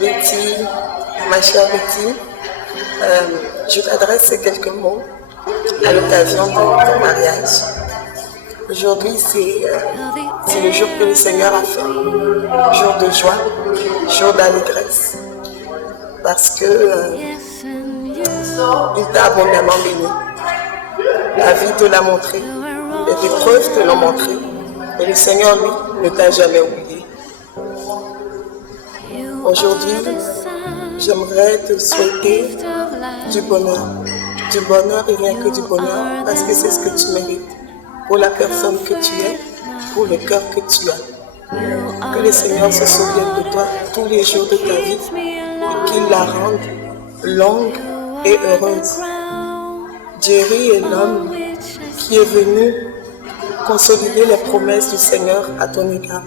Betty, ma chère Betty, je t'adresse ces quelques mots à l'occasion de ton mariage. Aujourd'hui, c'est le jour que le Seigneur a fait, jour de joie, jour d'allégresse, parce que il t'a abondamment béni. La vie te l'a montré, les épreuves te l'ont montré, et le Seigneur, lui, ne t'a jamais oublié. Aujourd'hui, j'aimerais te souhaiter du bonheur et rien que du bonheur, parce que c'est ce que tu mérites, pour la personne que tu es, pour le cœur que tu as. Que le Seigneur se souvienne de toi tous les jours de ta vie et qu'il la rende longue et heureuse. Jerry est l'homme qui est venu consolider les promesses du Seigneur à ton égard.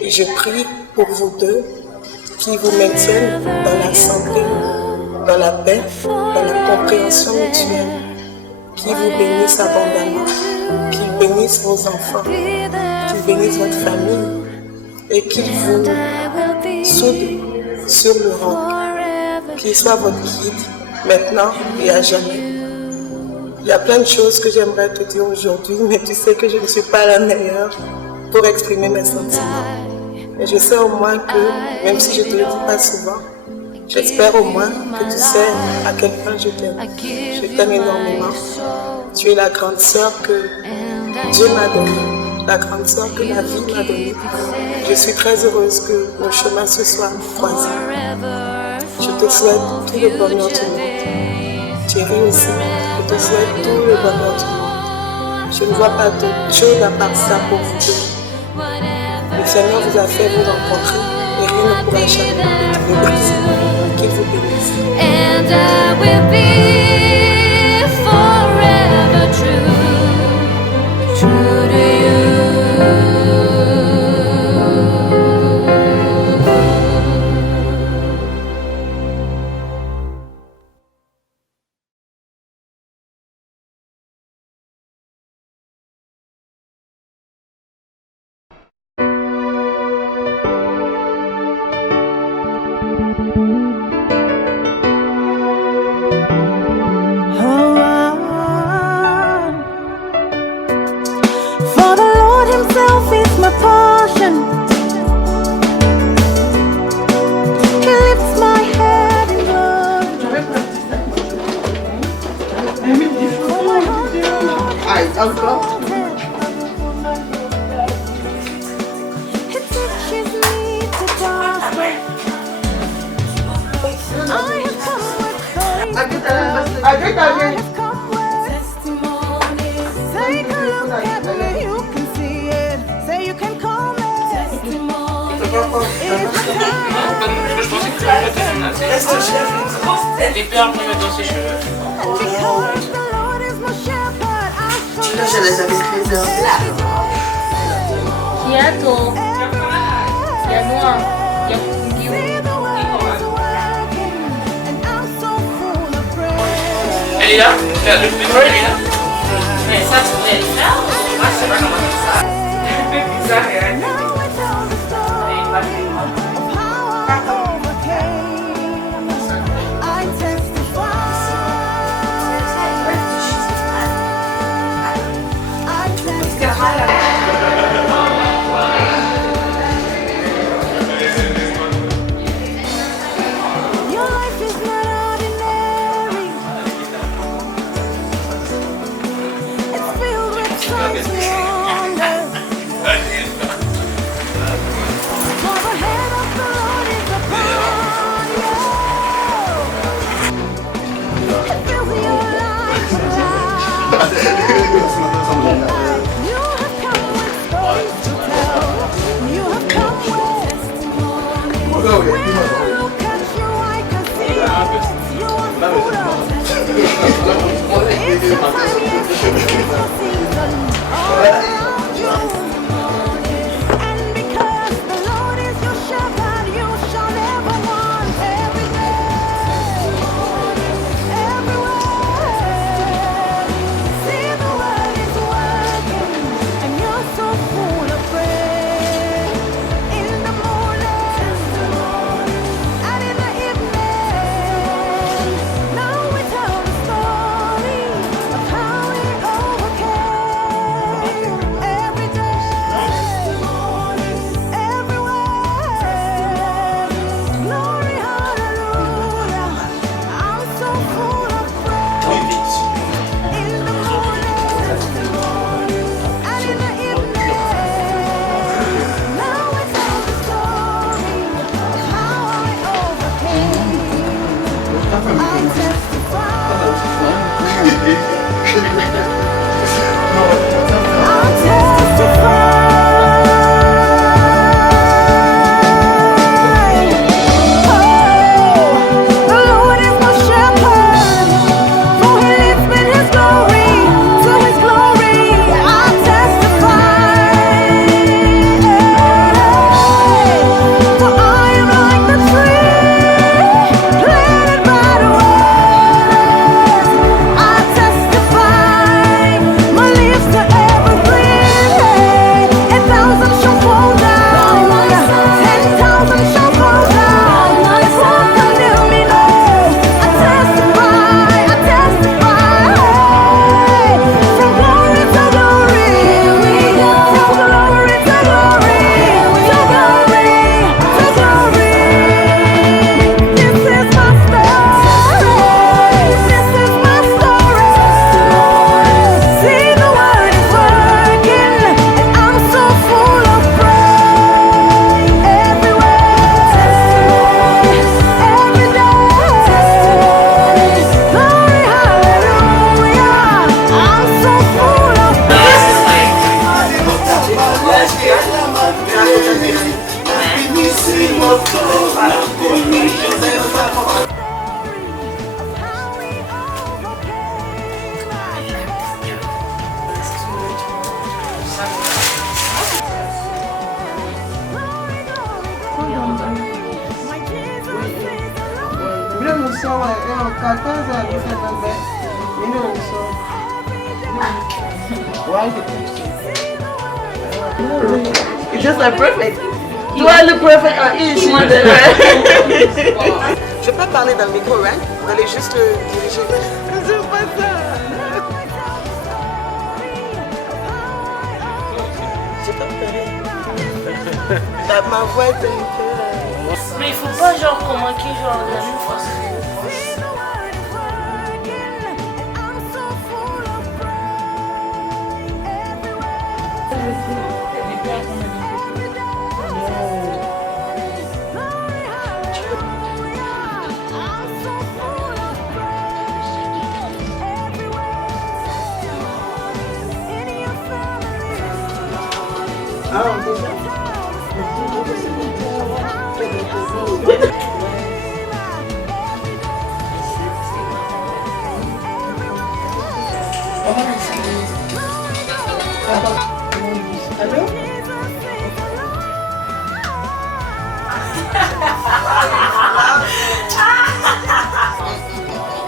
Et je prie pour vous deux qui vous maintiennent dans la santé, dans la paix, dans la compréhension mutuelle, qui vous bénissent abondamment, qu'ils bénissent vos enfants, qu'ils bénissent votre famille et qu'ils vous soudent sur le roc, qu'ils soient votre guide maintenant et à jamais. Il y a plein de choses que j'aimerais te dire aujourd'hui, mais tu sais que je ne suis pas la meilleure pour exprimer mes sentiments. Mais je sais au moins que, même si je ne te le dis pas souvent, j'espère au moins que tu sais à quel point je t'aime. Je t'aime énormément. Tu es la grande sœur que Dieu m'a donnée, la grande sœur que la vie m'a donnée. Je suis très heureuse que nos chemins se soient croisés. Je te souhaite tout le bonheur du monde. Thierry aussi, je te souhaite tout le bonheur du monde. Je ne vois pas d'autre chose à part ça pour vous deux. Le Seigneur vous a fait vous rencontrer et rien ne pourra jamais le briser. Qu'il vous bénisse. And I will be forever true, true to you. Les perles qu'on met dans ses cheveux. Là, je les avais réservées. Qui a ton? Qui a noir? Qui a fungi? Elle est là? Le pétrole, elle est là? Mais ça, c'est elle est là? Moi, je sais pas comment c'est ça. C'est un peu bizarre, elle est là. It's just like perfect. Do I look perfect or is she? Je peux pas parler dans le micro, right? Vous allez juste le diriger. Je sais pas ça. J'ai pas peur. Ma voix est un peu... Mais il faut pas genre commenter genre de la même façon. Allô?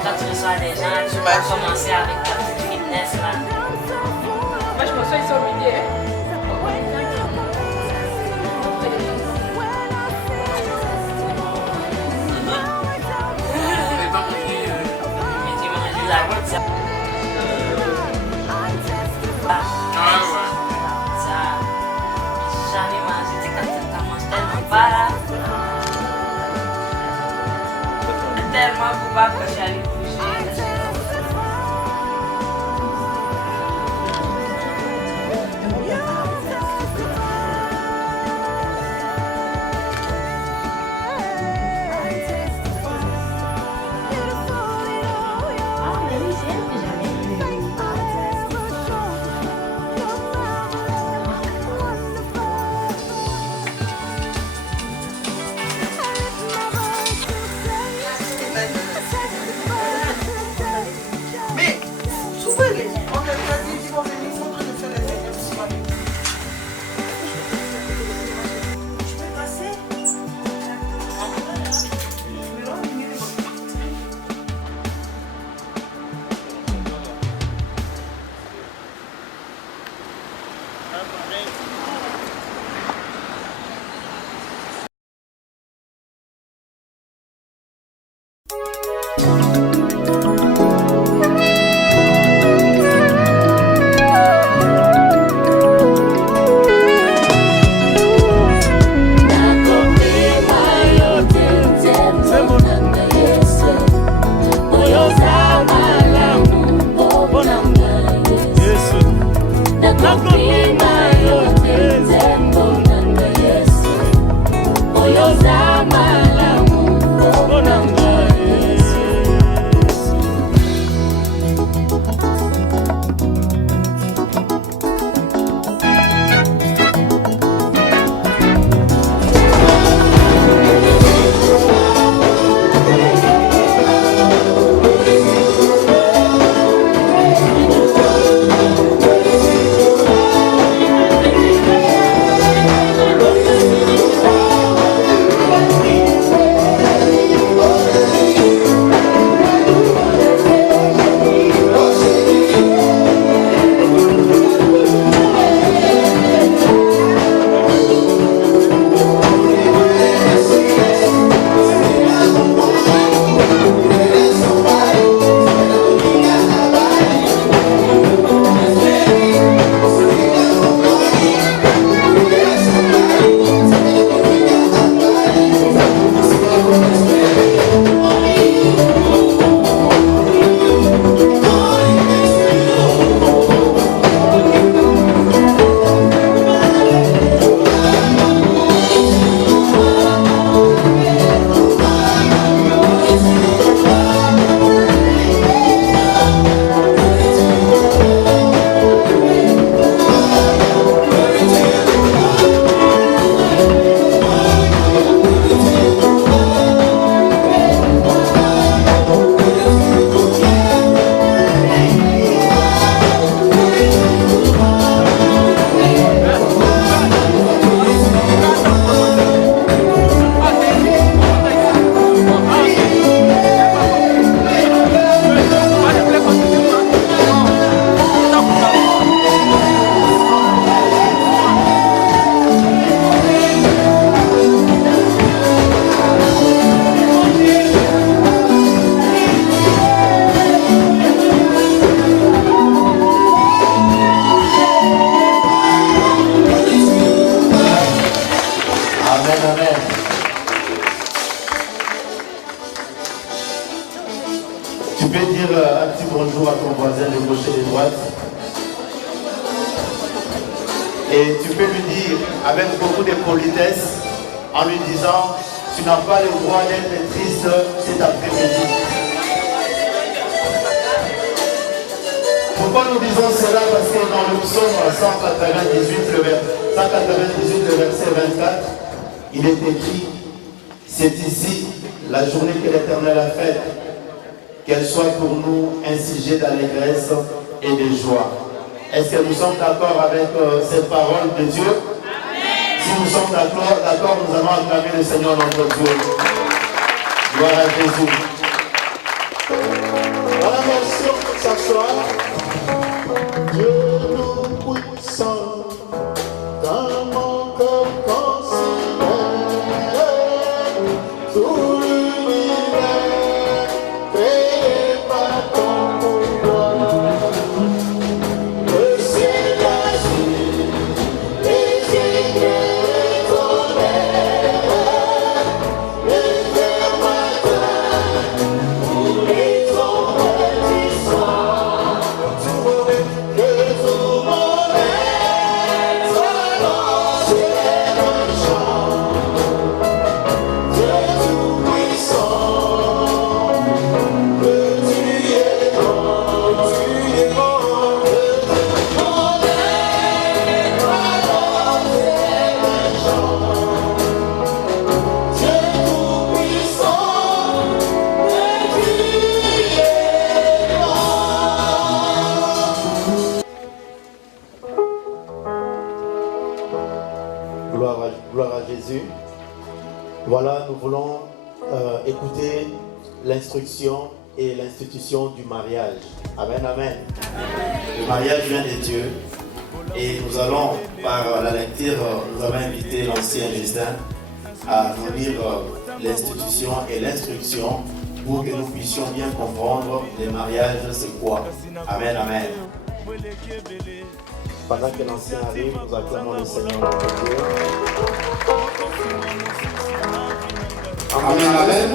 Quand tu reçois des gens, tu vas commencer avec ta petite fitness là. Moi je me suis sur midi. Tellement coupable que je suis allée coucher. Tu peux dire un petit bonjour à ton voisin de gauche et de droite. Et tu peux lui dire avec beaucoup de politesse en lui disant tu n'as pas le droit d'être triste cet après-midi. Pourquoi nous disons cela? Parce que dans le psaume 198, le verset 24, il est écrit, c'est ici la journée que l'Éternel a faite, qu'elle soit pour nous un sujet d'allégresse et de joie. Est-ce que nous sommes d'accord avec cette parole de Dieu? Amen. Si nous sommes d'accord, nous allons acclamer le Seigneur notre Dieu. Gloire à Jésus. Voilà, merci pour s'asseoir. Dieu nous puissant, dans mon cœur considère tout l'univers créé par ton pouvoir. Le ciel agit, les éclairs tonnerrent, les vers matins, tous les ombres du soir. Que tout mon être soit lancé un chant. Dieu tout-puissant, que tu es bon, tu es bon. Que tout mon être soit lancé un chant. Dieu tout-puissant, que tu es bon. Gloire à Jésus. Voilà, nous voulons écouter l'instruction et l'institution du mariage. Amen, amen. Le mariage vient de Dieu. Et nous allons, par la lecture, nous avons invité l'ancien Justin à nous lire l'institution et l'instruction pour que nous puissions bien comprendre le mariage, c'est quoi. Amen, amen. Pendant que l'ancien arrive, nous acclamons le Seigneur notre Dieu. Amen, amen.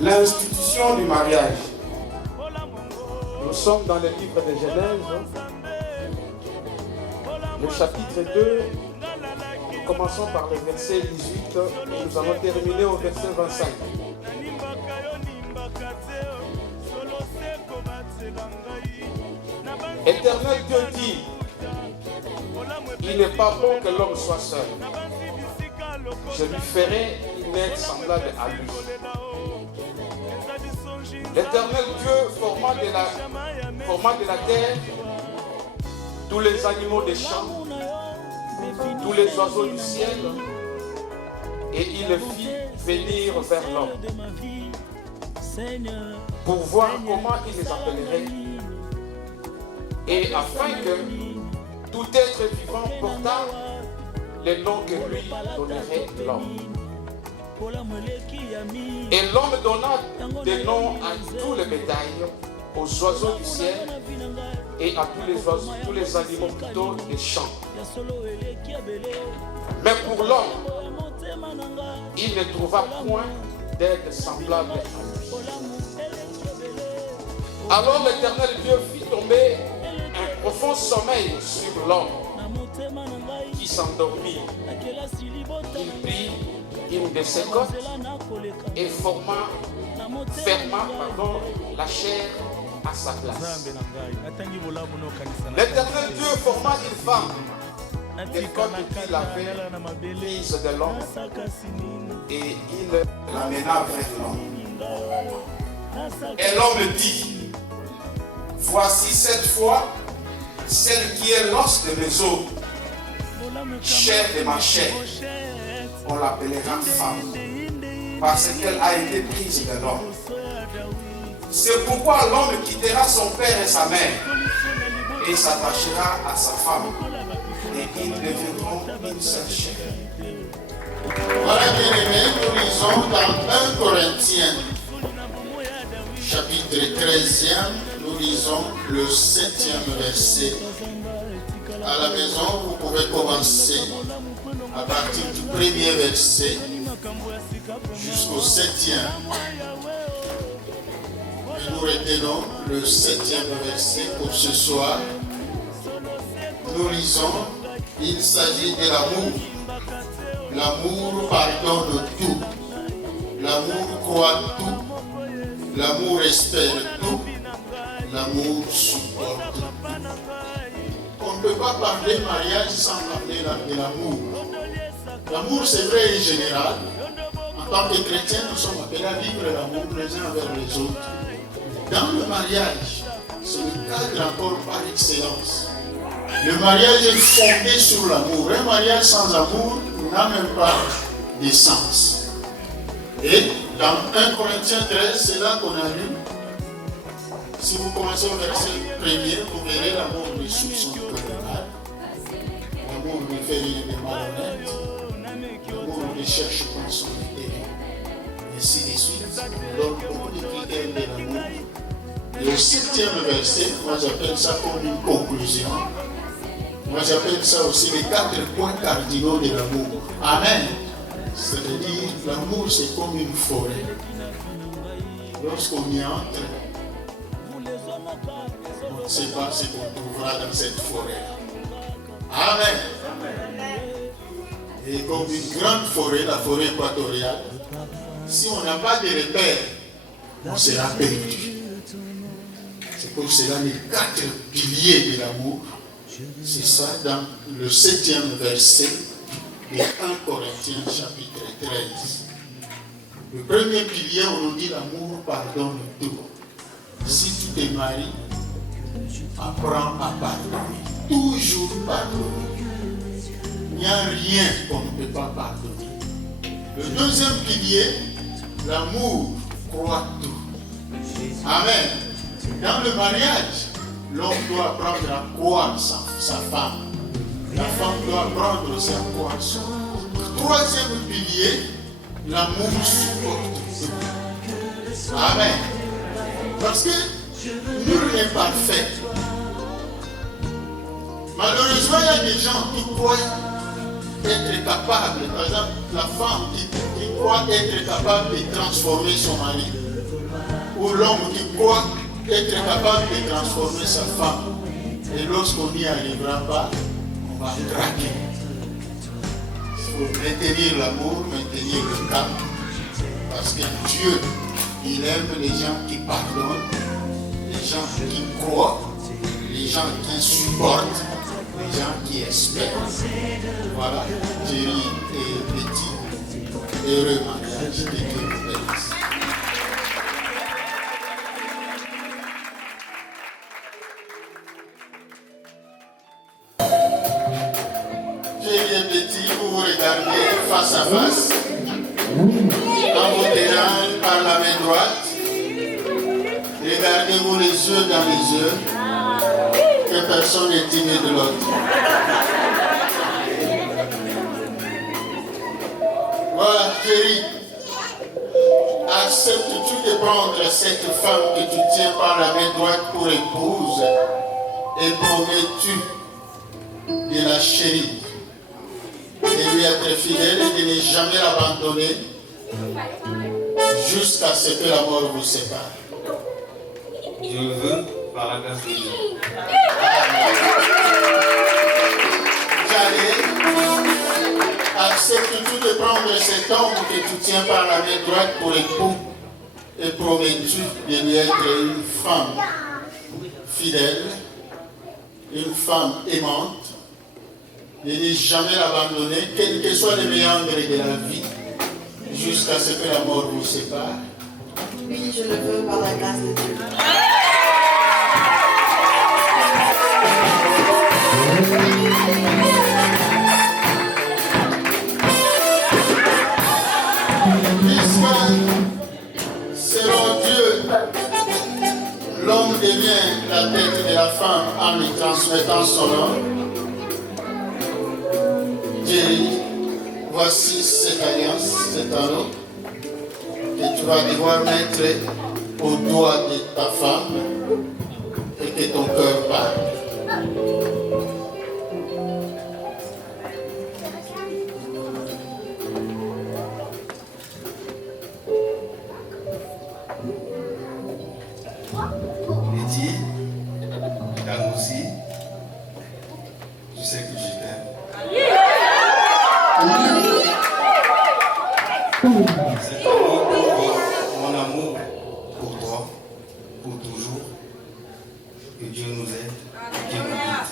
L'institution du mariage. Nous sommes dans le livre de Genèse, le chapitre 2. Nous commençons par le verset 18 et nous allons terminer au verset 25. Éternel Dieu dit, il n'est pas bon que l'homme soit seul. Je lui ferai une aide semblable à lui. L'Éternel Dieu forma de la terre tous les animaux des champs, tous les oiseaux du ciel, et il les fit venir vers l'homme pour voir comment il les appellerait, et afin que tout être vivant portât les noms que lui donnerait l'homme. Et l'homme donna des noms à tous les bétails, aux oiseaux du ciel et à tous les animaux plutôt des champs. Mais pour l'homme, il ne trouva point d'aide semblable à lui. Alors l'Éternel Dieu fit tomber un profond sommeil sur l'homme qui s'endormit. Il prit une de ses côtes et ferma la chair à sa place. L'Éternel Dieu forma une femme des côtes qu'il avait prises de l'homme et il l'amena vers l'homme. Et l'homme dit, voici cette fois celle qui est l'os de mes os, chair de ma chair. On l'appellera femme, parce qu'elle a été prise de l'homme. C'est pourquoi l'homme quittera son père et sa mère, et s'attachera à sa femme, et ils deviendront une seule chair. Voilà, bien-aimés, nous lisons dans 1 Corinthiens, chapitre 13e, nous lisons le 7e verset. À la maison, vous pouvez commencer à partir du premier verset jusqu'au 7e. nous retenons le 7e verset pour ce soir. Nous lisons, il s'agit de l'amour. L'amour pardonne tout. L'amour croit tout. L'amour espère tout. L'amour supporte tout. On ne peut pas parler mariage sans parler de l'amour. L'amour, c'est vrai et général. En tant que chrétiens, nous sommes appelés à vivre l'amour les uns envers les autres. Dans le mariage, c'est le cadre encore par excellence. Le mariage est fondé sur l'amour. Un mariage sans amour n'a même pas de sens. Et dans 1 Corinthiens 13, c'est là qu'on a lu. Si vous commencez au verset 1er, vous verrez l'amour ne soupçonne pas le mal. L'amour ne fait rien de malhonnête. L'amour ne cherche pas son intérêt. Ainsi de suite, on donne beaucoup de critères de l'amour. Et au 7e verset, moi j'appelle ça comme une conclusion. Moi j'appelle ça aussi les 4 points cardinaux de l'amour. Amen. C'est-à-dire, l'amour c'est comme une forêt. Lorsqu'on y entre, on ne sait pas ce qu'on trouvera dans cette forêt. Amen. Et comme une grande forêt, la forêt équatoriale, si on n'a pas de repères, on sera perdu. C'est pour cela les 4 piliers de l'amour. C'est ça dans le 7e verset de 1 Corinthiens chapitre 13. Le premier pilier, on nous dit l'amour pardonne tout. Si tu te maries, apprends à pardonner. Toujours pardonner. Il n'y a rien qu'on ne peut pas pardonner. Le deuxième pilier, l'amour croit tout. Amen. Dans le mariage, l'homme doit apprendre à croire sa femme. La femme doit apprendre aussi à croire son homme. Troisième pilier, l'amour supporte tout. Amen. Parce que nul n'est parfait. Malheureusement, il y a des gens qui croient être capables, par exemple, la femme qui croit être capable de transformer son mari, ou l'homme qui croit être capable de transformer sa femme. Et lorsqu'on n'y arrivera pas, on va craquer. Il faut maintenir l'amour, maintenir le cap, parce que Dieu, il aime les gens qui pardonnent, les gens qui croient, les gens qui supportent, les gens qui espèrent. Voilà, Thierry et Betty, heureux mariage, que Dieu vous bénisse. Thierry et Betty, vous vous regardez face à face, en vous tenant par la main droite. Regardez-vous les yeux dans les yeux, que personne n'est timide de l'autre. Voilà, Thierry, acceptes-tu de prendre cette femme que tu tiens par la main droite pour épouse et promets-tu de la chérir, de lui être fidèle et de ne jamais l'abandonner jusqu'à ce que la mort vous sépare? Je le veux par la grâce de Dieu. Acceptes-tu de prendre cet homme que tu tiens par la main droite pour époux et promets-tu de lui être une femme fidèle, une femme aimante, de ne jamais l'abandonner, quels que soient les méandres de la vie, jusqu'à ce que la mort vous sépare? Oui, je le veux par la grâce de Dieu. Selon Dieu, l'homme devient la tête de la femme en lui transmettant son nom. Dieu, voici cette alliance, cet anneau que tu vas devoir mettre au doigt de ta femme et que ton cœur parle. Cet amour provoque mon amour pour toi, pour toujours. Que Dieu nous aide, que Dieu nous guide.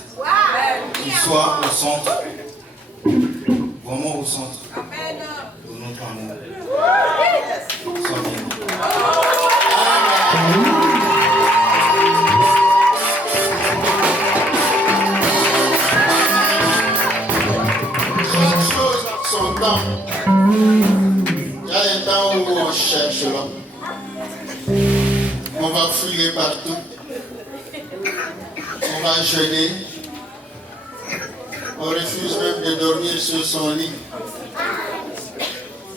Qu'il soit au centre, vraiment au centre de notre amour. Sois bien. Chaque chose a son temps. Il y a un temps où on cherche l'homme. On va fouiller partout. On va jeûner. On refuse même de dormir sur son lit.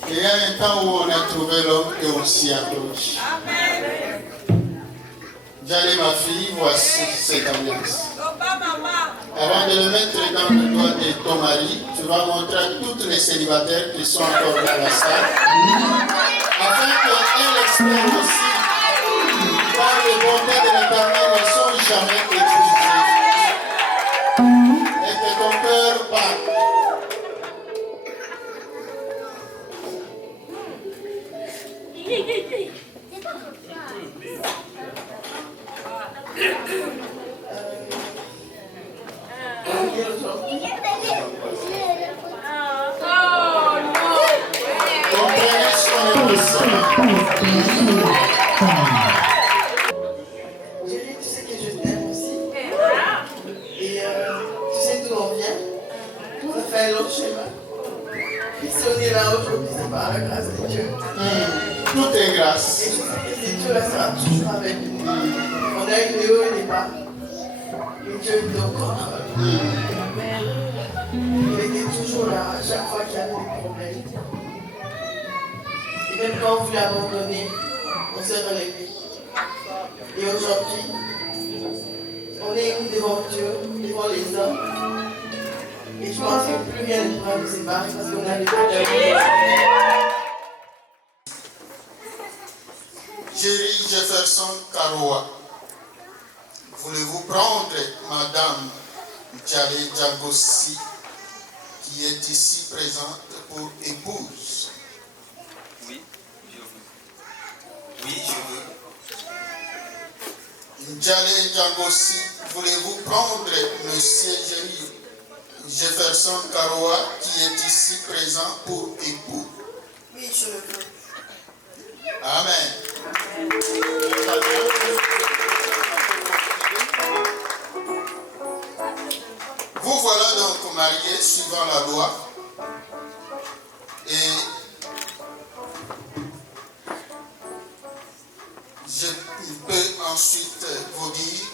Et il y a un temps où on a trouvé l'homme et on s'y accroche. J'allais ma fille, voici cette ambiance. Avant de le mettre dans le doigt de ton mari, tu vas montrer à toutes les célibataires qui sont encore dans la salle, afin qu'elles expriment aussi, par les bontés de l'Éternel, ne sont jamais épuisées. Et que ton cœur parle. Comprenez son émotion. Jerry, tu sais que je t'aime aussi. Et tu sais d'où on vient. Ça fait un long chemin. Et si on est là aujourd'hui, c'est par la grâce de Dieu. Tout est grâce. Et je sais que si Dieu restera toujours avec nous. On a eu des hauts et des bas. Et Dieu nous encore. Il était toujours là à chaque fois qu'il y avait des problèmes. Et même quand on voulait abandonner, on s'est relevé. Et aujourd'hui, on est unis devant Dieu, devant les hommes. Et je pense que plus rien ne pourra nous séparer parce qu'on a les deux. Jerry Jefferson Karoua, voulez-vous prendre Madame Djalé Djangossi, qui est ici présente pour épouse? Oui, je veux. Oui, je veux. Djalé Djangossi, voulez-vous prendre Monsieur Jerry Jefferson Karoua, qui est ici présent pour époux? Oui, je le veux. Amen. Vous voilà donc mariés suivant la loi. Et je peux ensuite vous dire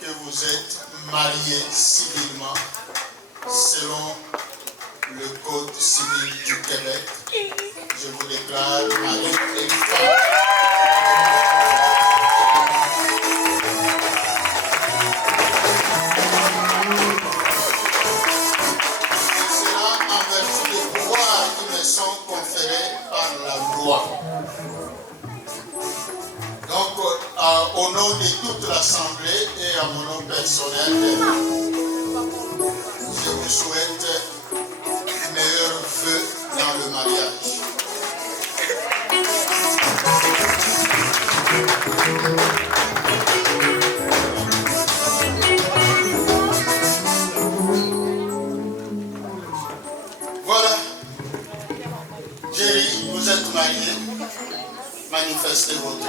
que vous êtes mariés civilement selon le Code civil du Québec. Je vous déclare mari et femme. C'est cela en vertu des pouvoirs qui me sont conférés par la loi. Donc, au nom de toute l'Assemblée et à mon nom personnel, je vous souhaite meilleurs vœux dans le mariage. Voilà. Jerry, vous êtes mariés. Manifestez votre joie.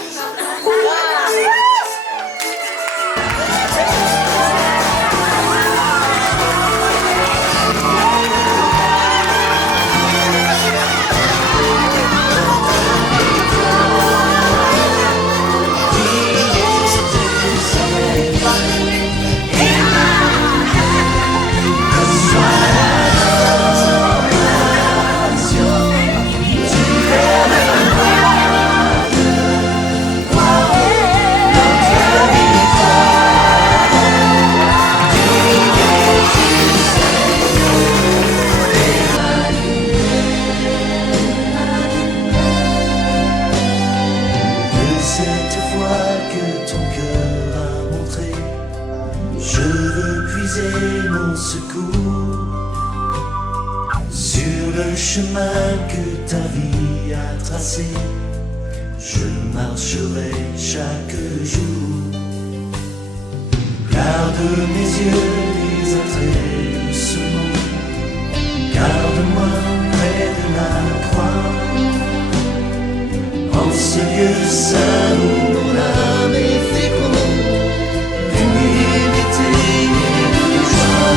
Mon secours Sur le chemin que ta vie a tracé, je marcherai chaque jour. Garde mes yeux des attraits de ce monde, garde-moi près de la croix. En ce lieu saint où mon âme est féconde, d'humilité et de joie.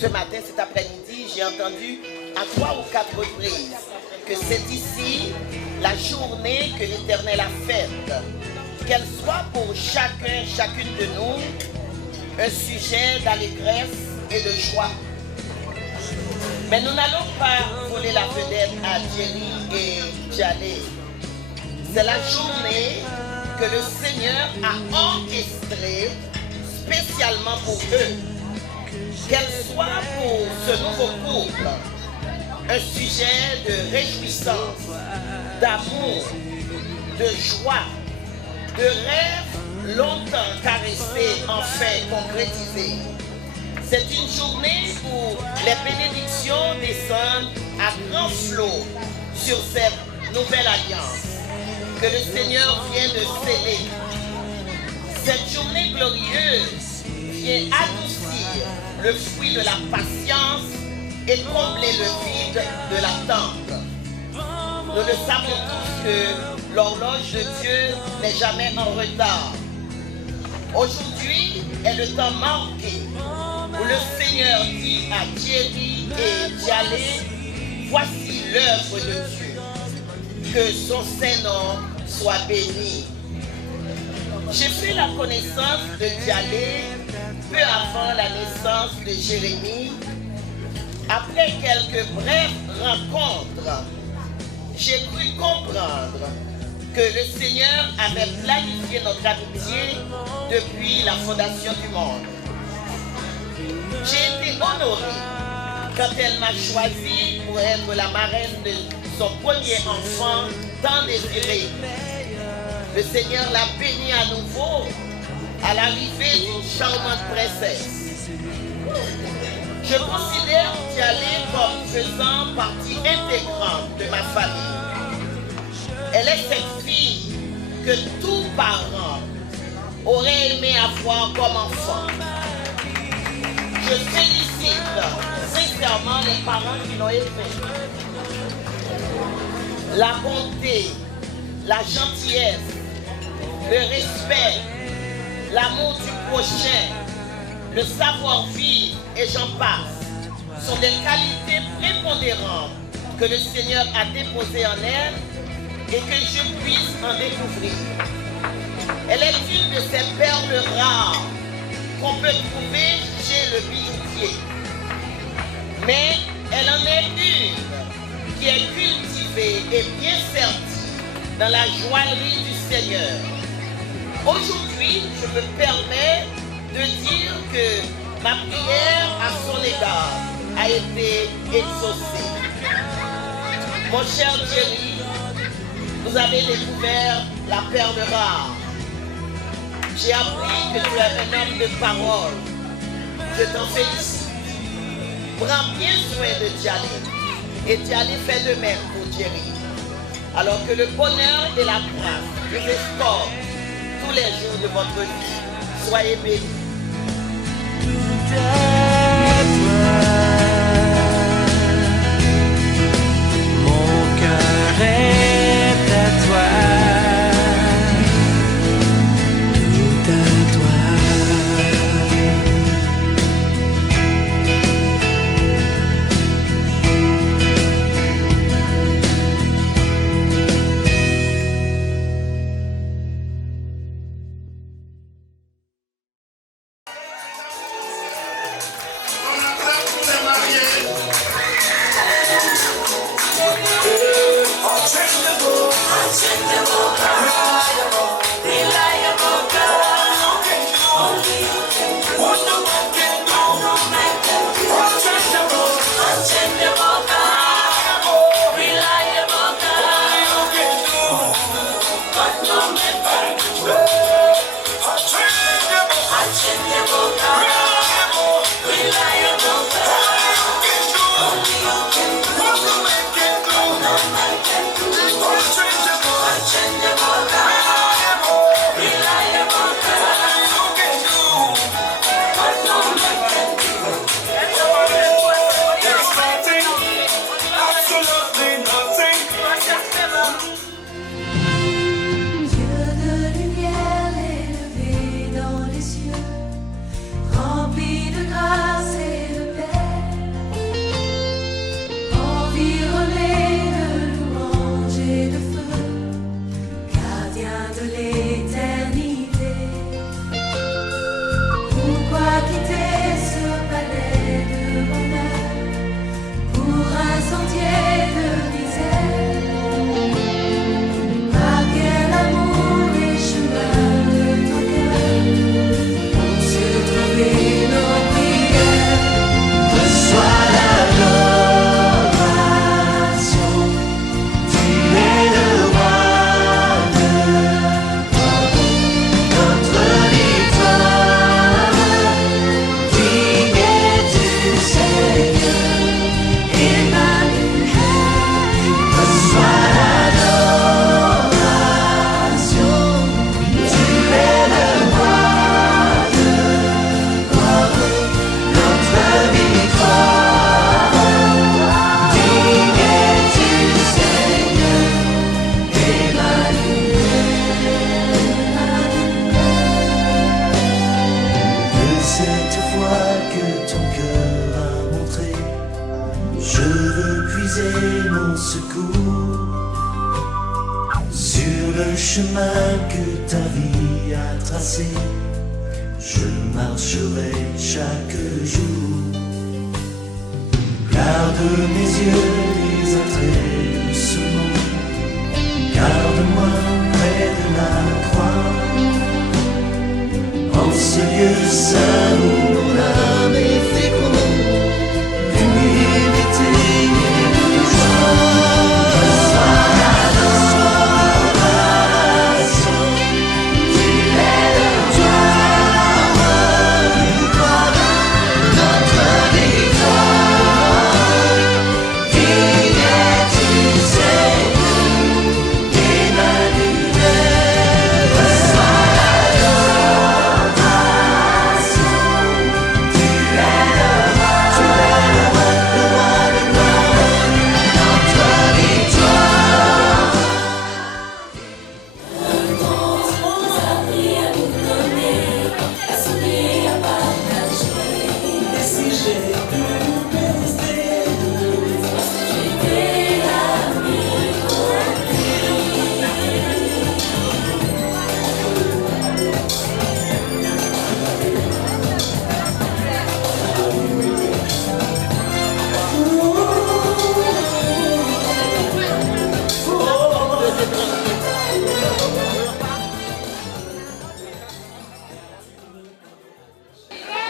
Ce matin, cet après-midi, j'ai entendu à 3 ou 4 reprises que c'est ici la journée que l'Éternel a faite. Qu'elle soit pour chacun, chacune de nous, un sujet d'allégresse et de joie. Mais nous n'allons pas voler la vedette à Jerry et Djalé. C'est la journée que le Seigneur a orchestrée spécialement pour eux. Qu'elle soit pour ce nouveau couple un sujet de réjouissance, d'amour, de joie, de rêves longtemps caressés, enfin concrétisés. C'est une journée où les bénédictions descendent à grand flot sur cette nouvelle alliance que le Seigneur vient de sceller. Cette journée glorieuse vient adoucir le fruit de la patience et combler le vide de l'attente. Nous le savons tous que l'horloge de Dieu n'est jamais en retard. Aujourd'hui est le temps marqué où le Seigneur dit à Jerry et Djalé, voici l'œuvre de Dieu, que son Saint-Nom soit béni. J'ai fait la connaissance de Djalé peu avant la naissance de Jérémie. Après quelques brèves rencontres, j'ai cru comprendre que le Seigneur avait planifié notre amitié depuis la fondation du monde. J'ai été honoré quand elle m'a choisi pour être la marraine de son premier enfant tant désiré. Le Seigneur l'a béni à nouveau à l'arrivée d'une charmante princesse. Je considère Djalé comme faisant partie intégrante de ma famille. Elle est cette fille que tout parent aurait aimé avoir comme enfant. Je félicite sincèrement les parents qui l'ont élevé. La bonté, la gentillesse, le respect, l'amour du prochain, le savoir-vivre et j'en passe, sont des qualités prépondérantes que le Seigneur a déposées en elle et que je puisse en découvrir. Elle est une de ces perles rares qu'on peut trouver chez le bijoutier. Mais elle en est une qui est cultivée et bien servie dans la joaillerie du Seigneur. Aujourd'hui, aujourd'hui, je me permets de dire que ma prière à son égard a été exaucée. Mon cher Thierry, vous avez découvert la perle rare. J'ai appris que tu es un homme de parole. Je t'en félicite. Prends bien soin de Dialy. Et Dialy fait de même pour Thierry. Alors que le bonheur et la grâce vous escortent tous les jours de votre vie. Soyez bénis. Mon cœur est à toi. Tout à toi.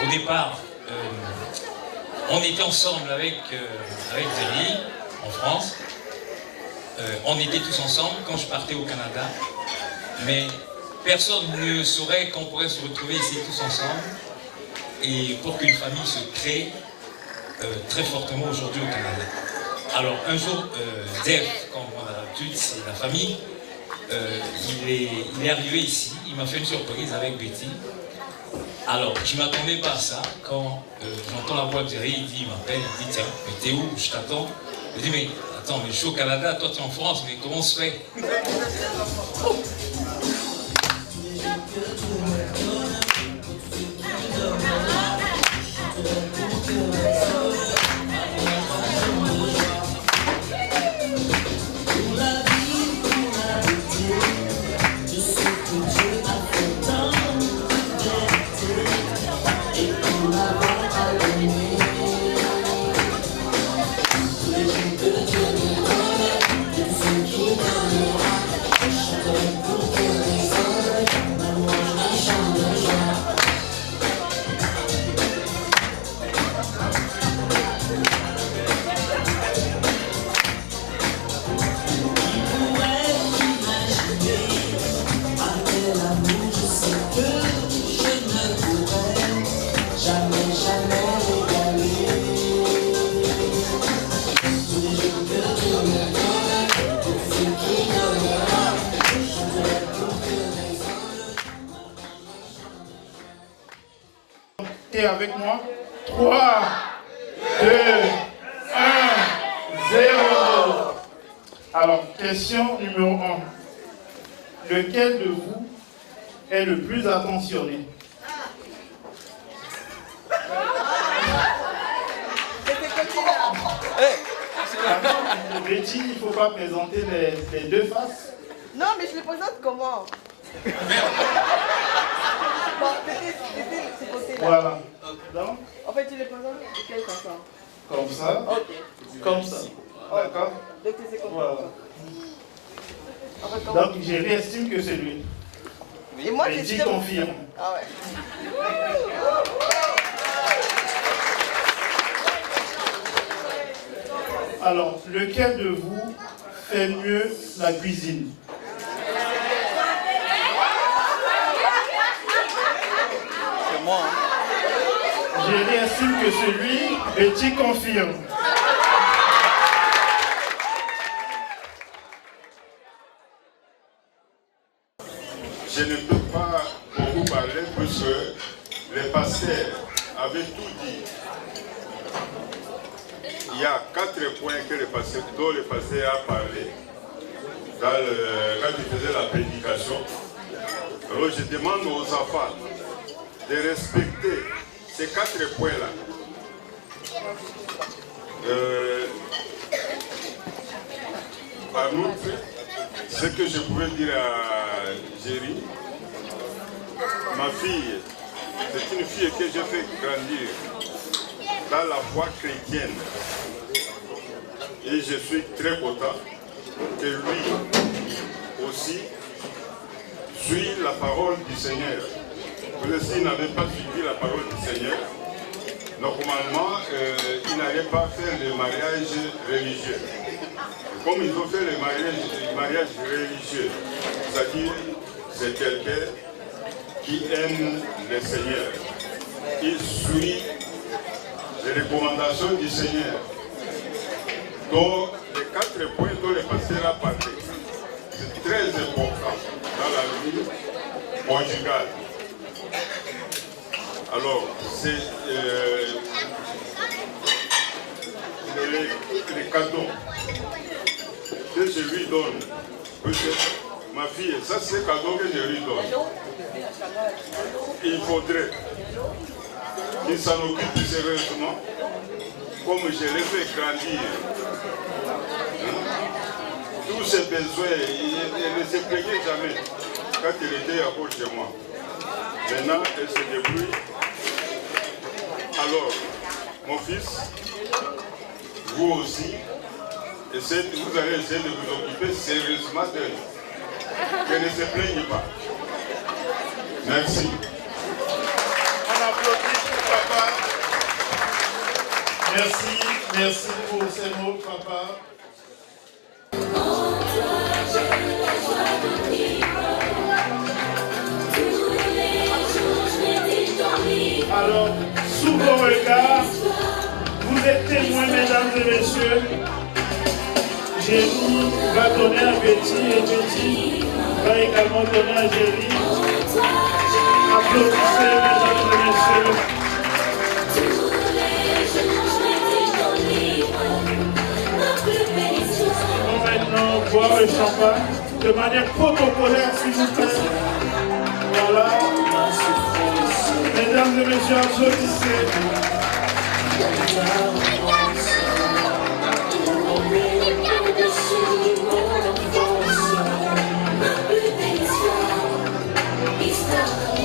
Au départ, on était ensemble avec Thierry en France. On était tous ensemble quand je partais au Canada. Mais personne ne saurait qu'on pourrait se retrouver ici tous ensemble et pour qu'une famille se crée très fortement aujourd'hui au Canada. Alors un jour, Def, comme on a l'habitude, c'est la famille, il est arrivé ici, il m'a fait une surprise avec Betty. Alors je ne m'attendais pas à ça. Quand j'entends la voix de Thierry, il m'appelle, il dit tiens, mais t'es où? Je t'attends. Je dis mais attends, mais je suis au Canada, toi tu es en France, mais comment on se fait? Avec moi. 3, 2, 1, 0. Alors, question numéro 1. Lequel de vous est le plus attentionné? Betty, il ne faut pas présenter les deux faces. Non, mais je les présente comment? Bon, c'était ce côté-là. Voilà. Donc, en fait, tu les présentes de quelle façon? Comme ça. Ok. Comme ça. D'accord. Donc, c'est comme voilà. ça. Donc, je réestime que c'est lui. Et moi, Betty confirme. Ah ouais. Alors, lequel de vous fait mieux la cuisine? C'est moi. Je réestime que c'est lui. Betty confirme. Je ne peux pas beaucoup parler puisque les pasteurs avaient tout dit. Il y a 4 points que dont le pasteur a parlé quand il faisait la prédication. Alors je demande aux enfants de respecter ces 4 points-là. En outre, ce que je pouvais dire à Géry, ma fille, c'est une fille que j'ai fait grandir dans la foi chrétienne. Et je suis très content que lui aussi suit la parole du Seigneur. S'il n'avait pas suivi la parole du Seigneur, normalement, il n'allait pas faire le mariage religieux. Comme ils ont fait le mariage religieux, c'est-à-dire c'est quelqu'un qui aime le Seigneur. Il suit les recommandations du Seigneur. Donc, les 4 points dont le pasteur a parlé, c'est très important dans la vie conjugale. Alors, c'est les cadeaux que je lui donne. Ma fille, ça c'est le cadeau que je lui donne. Il faudrait qu'il s'en occupe sérieusement, comme je l'ai fait grandir. Tous ses besoins, elle ne se plaignait jamais quand il était à côté de moi. Maintenant, elle se débrouille. Alors, mon fils, vous aussi, vous allez essayer de vous occuper sérieusement d'elle. Qu'elle ne se plaigne pas. Merci. On applaudit. Merci pour ces mots, papa. Alors, sous vos regards, vous êtes témoins, mesdames et messieurs. Jérémy va donner à Betty et Betty va également donner à Jérémy. Applaudissez, mesdames et messieurs. On va maintenant boire le champagne de manière protocolaire, s'il vous plaît. Voilà. Mesdames et messieurs, applaudissez.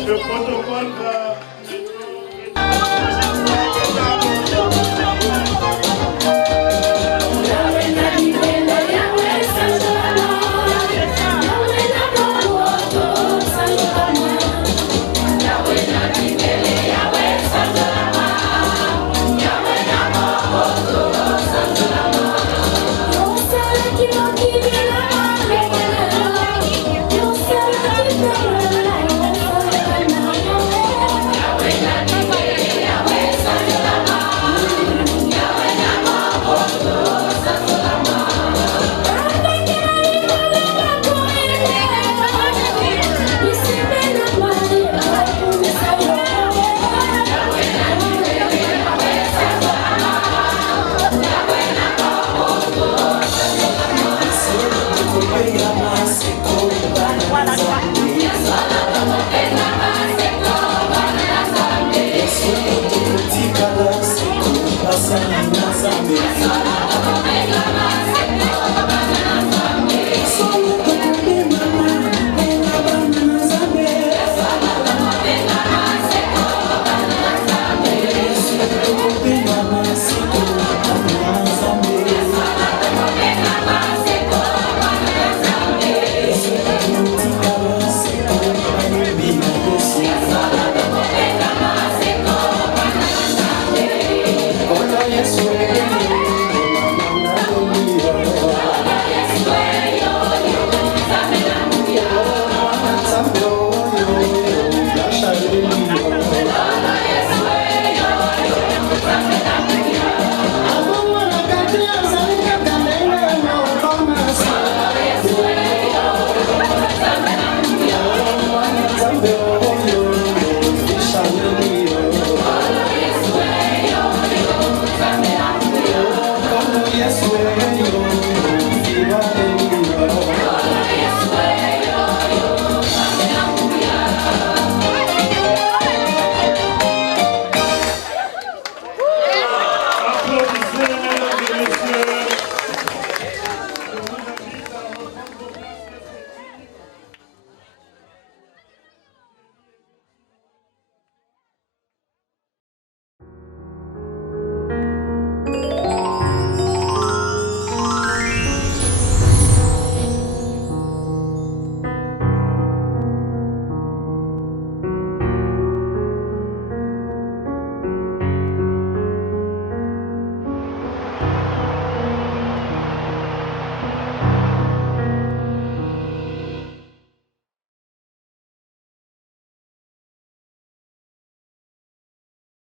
Le protocole va... Sana